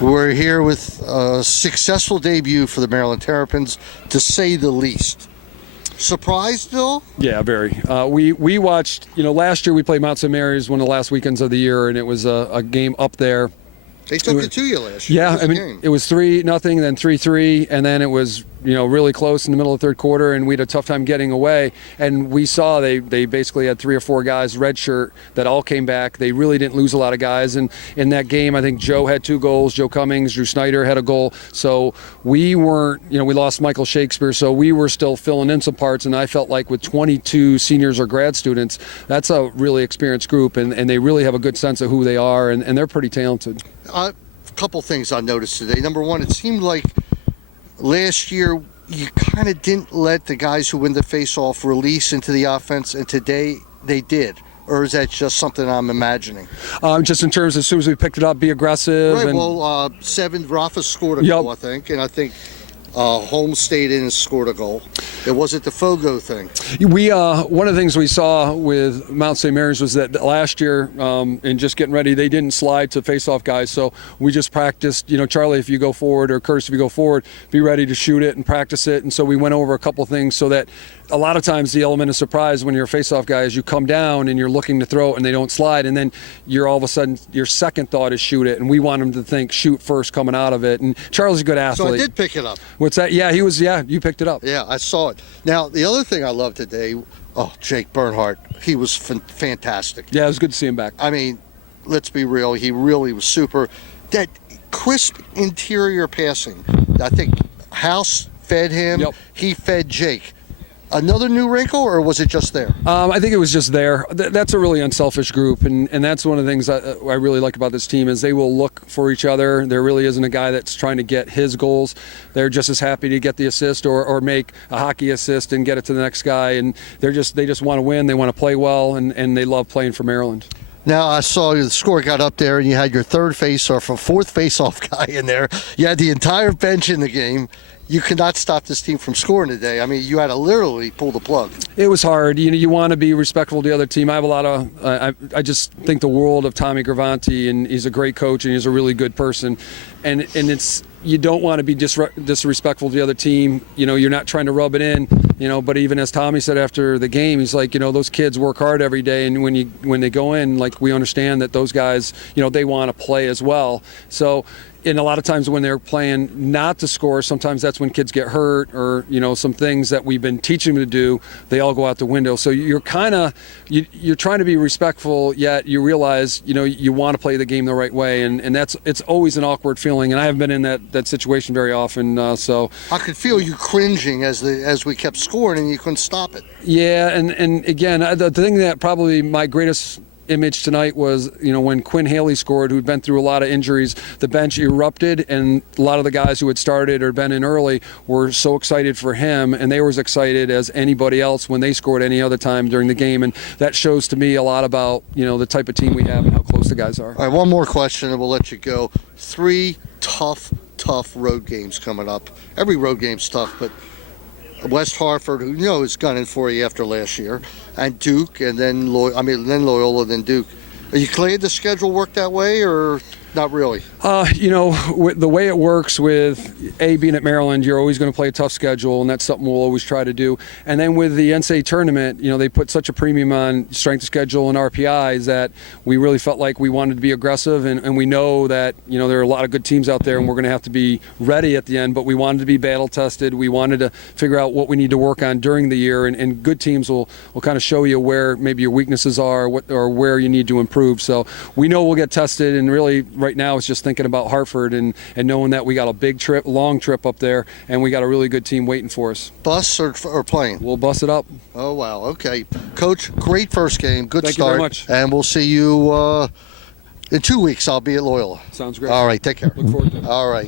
We're here with a successful debut for the Maryland Terrapins, to say the least. Surprised, Bill? Yeah, very. We watched, last year we played Mount St. Mary's one of the last weekends of the year, and it was a game up there. They took it to you last year. Yeah, it was 3-0, then 3-3, and then it was really close in the middle of the third quarter, and we had a tough time getting away. And we saw they basically had 3 or 4 guys redshirt that all came back. They really didn't lose a lot of guys. And in that game, I think Joe had 2 goals. Joe Cummings, Drew Snyder had a goal. So we weren't, we lost Michael Shakespeare, so we were still filling in some parts. And I felt like with 22 seniors or grad students, that's a really experienced group, and they really have a good sense of who they are, and they're pretty talented. A couple things I noticed today. Number one, it seemed like last year you kind of didn't let the guys who win the face-off release into the offense, and today they did. Or is that just something I'm imagining? Just in terms of as soon as we picked it up, be aggressive. Right, and, Rafa scored a goal, I think, and I think Holmes stayed in and scored a goal. It wasn't the Fogo thing. One of the things we saw with Mount St. Mary's was that last year, in just getting ready, they didn't slide to face-off guys. So we just practiced, Charlie, if you go forward, or Curtis, if you go forward, be ready to shoot it and practice it. And so we went over a couple things so that a lot of times the element of surprise when you're a face-off guy is you come down and you're looking to throw it and they don't slide, and then you're all of a sudden, your second thought is shoot it. And we want them to think shoot first coming out of it. And Charlie's a good athlete. So I did pick it up. What's that? Yeah, you picked it up. Yeah, I saw it. Now, the other thing I loved today, Jake Bernhardt, he was fantastic. Yeah, it was good to see him back. I mean, let's be real, he really was super. That crisp interior passing, I think House fed him, Yep. He fed Jake. Another new wrinkle, or was it just there? I think it was just there. That's a really unselfish group, and that's one of the things I really like about this team is they will look for each other. There really isn't a guy that's trying to get his goals. They're just as happy to get the assist or make a hockey assist and get it to the next guy, and they just want to win. They want to play well, and they love playing for Maryland. Now, I saw the score got up there, and you had your third face-off, a fourth face-off guy in there. You had the entire bench in the game. You could not stop this team from scoring today. I mean, you had to literally pull the plug. It was hard. You want to be respectful to the other team. I have a lot of. I just think the world of Tommy Gravanti, and he's a great coach, and he's a really good person. And it's, you don't want to be disrespectful to the other team. You're not trying to rub it in. But even as Tommy said after the game, he's like, those kids work hard every day, and when they go in, like, we understand that those guys, they want to play as well. So. And a lot of times when they're playing not to score, sometimes that's when kids get hurt, or some things that we've been teaching them to do, they all go out the window. So you're you're trying to be respectful, yet you realize you want to play the game the right way, and it's always an awkward feeling. And I haven't been in that situation very often. So I could feel you cringing as we kept scoring, and you couldn't stop it. Yeah, and again, the thing that probably my greatest image tonight was, when Quinn Haley scored, who'd been through a lot of injuries, the bench erupted, and a lot of the guys who had started or been in early were so excited for him, and they were as excited as anybody else when they scored any other time during the game. And that shows to me a lot about, the type of team we have and how close the guys are. All right, one more question and we'll let you go. 3 tough road games coming up. Every road game's tough, but West Hartford, who is gunning for you after last year, and Duke, and then Loyola, then Duke. Are you glad the schedule worked that way, or not really? The way it works with being at Maryland, you're always going to play a tough schedule, and that's something we'll always try to do. And then with the NCAA tournament, they put such a premium on strength of schedule and RPIs that we really felt like we wanted to be aggressive, and we know that there are a lot of good teams out there, and we're going to have to be ready at the end. But we wanted to be battle tested. We wanted to figure out what we need to work on during the year, and good teams will kind of show you where maybe your weaknesses are, or where you need to improve. So we know we'll get tested, and really right now it's just thinking about Hartford and knowing that we got a long trip up there, and we got a really good team waiting for us. Bus or plane? We'll bus it up. Oh, wow. Okay. Coach, great first game. Good Thank start. you very much. And we'll see you in 2 weeks. I'll be at Loyola. Sounds great. All right. Take care. Look forward to it. All right.